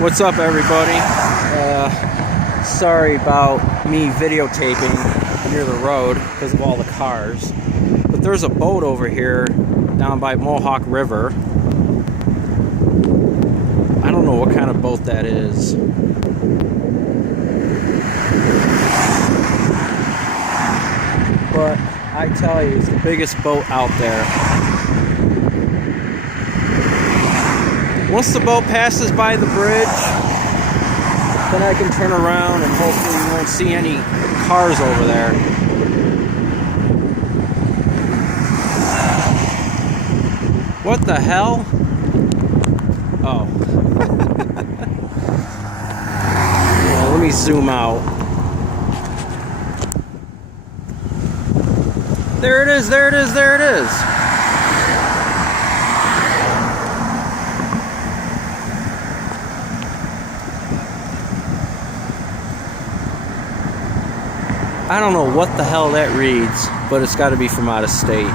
What's up, everybody? Sorry about me videotaping near the road because of all the cars. But there's a boat over here down by Mohawk River. I don't know what kind of boat that is. But I tell you, it's the biggest boat out there. Once the boat passes by the bridge, then I can turn around and hopefully you won't see any cars over there. What the hell? Oh. Well, let me zoom out. There it is, there it is, there it is. I don't know what the hell that reads, but it's got to be from out of state.